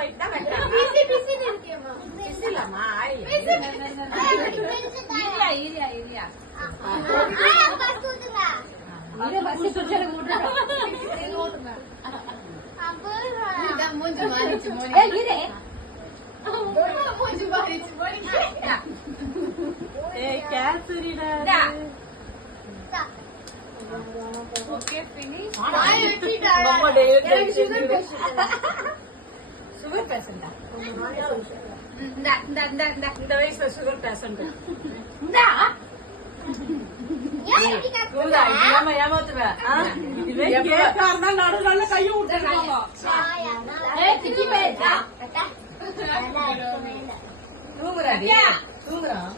Wide தான் வைக்கிறாங்க. இல்லம்மா சுகர் பேஷண்டா இந்த வயசுல சுகர் பேஷண்ட் ஏமாத்துவேன் நடுநாள் கையும் விட்டுருக்காங்க. தூங்குறாடி தூங்குறான்.